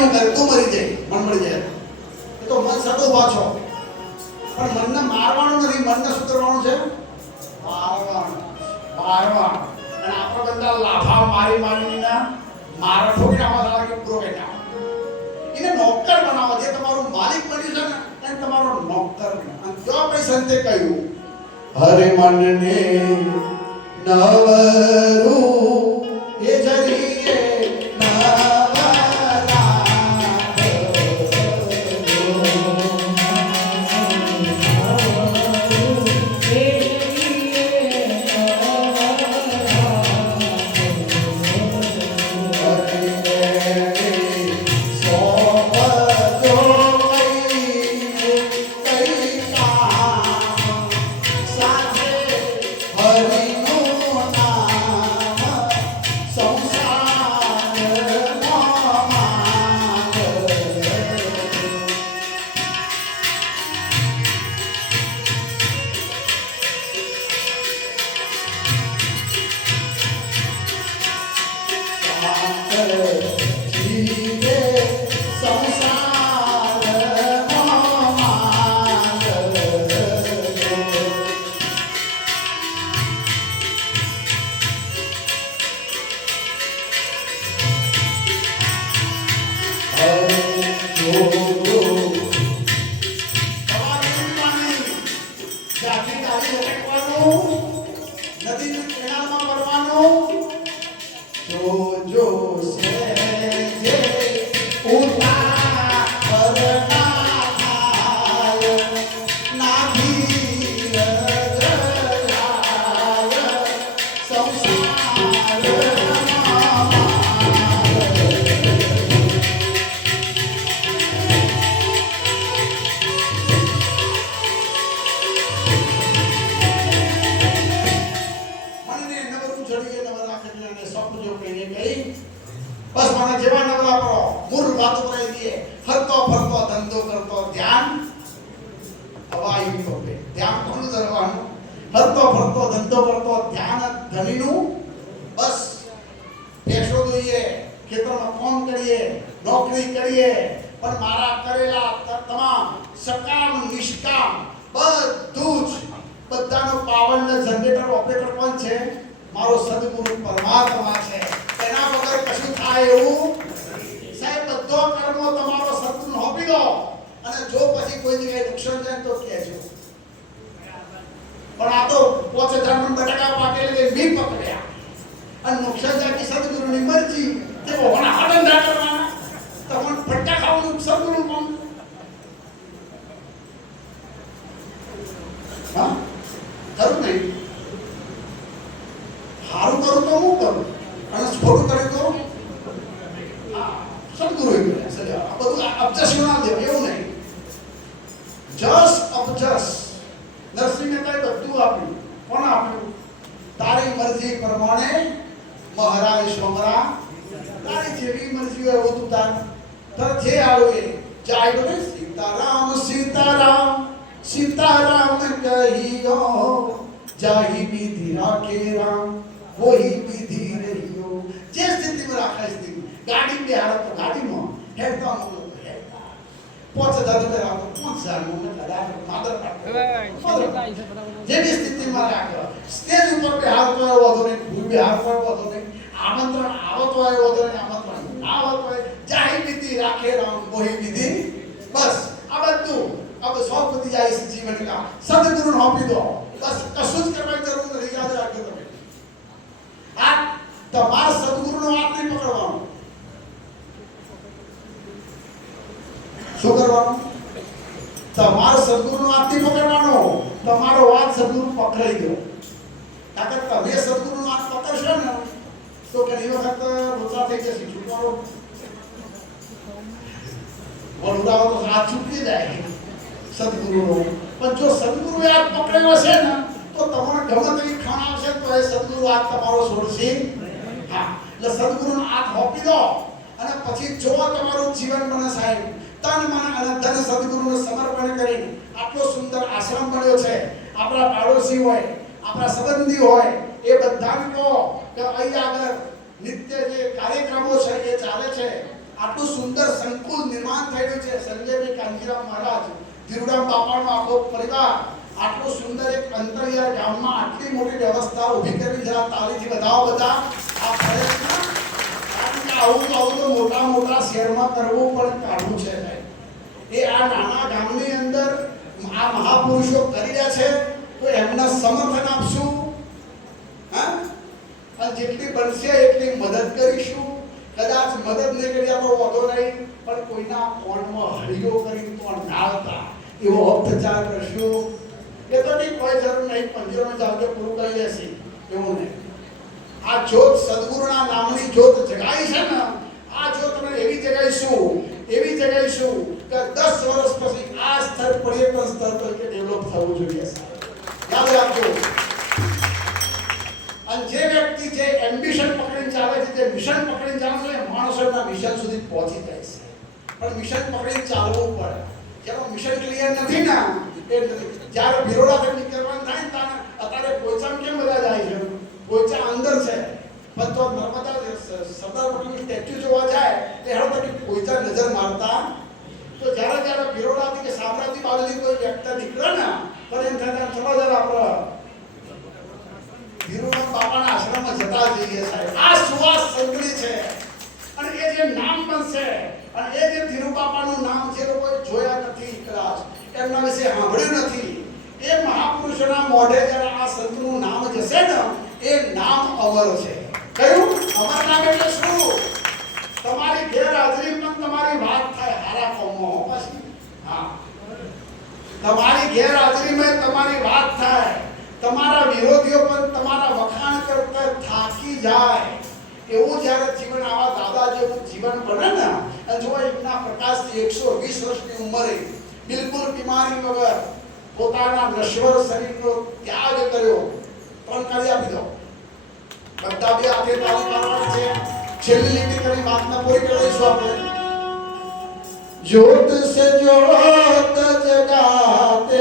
નું કરે તું મરી જાય, મન મરી જાય. એ તો મન સદો પાછો. પણ મનને મારવાનું નથી, મનને શું કરવાનું છે? મારવાનું. મારવાનું. અને આપણે બધા લાફા મારી મારીને મારા ઠોકરામાં સારા કે પૂરો કરી નાખો. એને નોકર બનાવો. જે તમારું માલિક બન્યું છે ને એને તમારો નોકર બનાવો. અને જો આપણે સંતે કહ્યું હરે મનને નવરું એ જરીએ આટલું સુંદર સંકુલ નિર્માણ થયું છે. સંજયભાઈ કાંજીરામ મહારાજ, ધીરુરામ બાપાનો આખો પરિવાર આટલું સુંદર એક અંતરિયાળ ગામમાં આટલી મોટી વ્યવસ્થા ઊભી કરી. જરા તાળીથી વધાવો બધા આ પ્રયત્ન. કારણ કે આવું તો મોટા શહેરમાં કરવું પણ કાઢવું છે. એ આ નાના ગામની અંદર આ મહાપુરુષો કરી રહ્યા છે, તો એમને સમર્થન આપશું. હા, અને જેટલી બનશે એટલી મદદ કરીશું. કદાચ મદદ નહીં કરી તો વાંધો નહીં, પણ કોઈના કોણમાં હળીઓ કરી તો નાળતા એવો ઉપચાર કરશું. એ તો નહીં, કોઈ જરૂર નહીં, પંજરમાં જાવજો પૂરું કરી લેશે એવું નહીં. આ જ્યોત સદગુરુના નામની જ્યોત જગાઈ છે ને, આ જ્યોતને એવી જગાઈશું કે 10 વર્ષ પછી આ સ્તર પર્યટન સ્તર તરીકે ડેવલપ થવું જોઈએ. યાદ રાખજો. અને જે વ્યક્તિ જે એમ્બિશન પકડીને ચાલે છે, જે મિશન પકડીને ચાલે છે, માણસોના મિશન સુધી પહોંચી જાય છે. પણ મિશન પકડીને ચાલવું પડે. જેનો મિશન ક્લિયર નથી ને, એ જ્યારે બિરોડાથી નીકળવાનું થાય ને, અત્યારે પોઈચામાં કેમ બધા જાય છે? પોઈચા અંદર છે, પણ તો નર્મદા સરદાર પટેલની સ્ટેચ્યુ જોવા જાય એ હળો તક પોઈચા નજર મારતા. તો જ્યારે બિરોડાથી કે સાબરાથી બાજુથી કોઈ વ્યક્તિ નીકળે ને, પણ એમ થાય ચલો જરા આપણે ધીરુરામ બાપાના આશ્રમમાં જતા જઈએ સાહેબ. આ સુવાસ સંકળી છે, અને એ જે નામ બનશે, અને એ જે ધીરુ બાપાનું નામ જે લોકોએ જોયા નથી, કદાચ એમના વિશે સાંભળ્યું નથી, એ મહાપુરુષોના મોઢે જ્યારે આ સંતનું નામ જશે ને, એ નામ અમર છે. કયું અમર નામ? એટલે શું? તમારી ગેરહાજરીમાં તમારી વાત થાય હારા કોમો પછી. હા, તમારી ગેરહાજરીમાં તમારી વાત થાય, તમારા વિરોધીઓ પણ તમારા વખાણ કરતા થાકી જાય. એવું જ્યારે જીવન, આવા દાદા જેવું જીવન બને ને, અને જો એમના પ્રકાશથી 120 વર્ષની ઉંમરે બિલકુલ બીમારી વગર પોતાના નશ્વર શરીરનો ત્યાગ કર્યો. પણ કરી આપી દો બધા બે હાથે તાળી પાડવાની છે. છેલ્લી લીટી કરી વાતના પૂરી કરીશું આપણે. જ્યોત સે જ્યોત જગાતે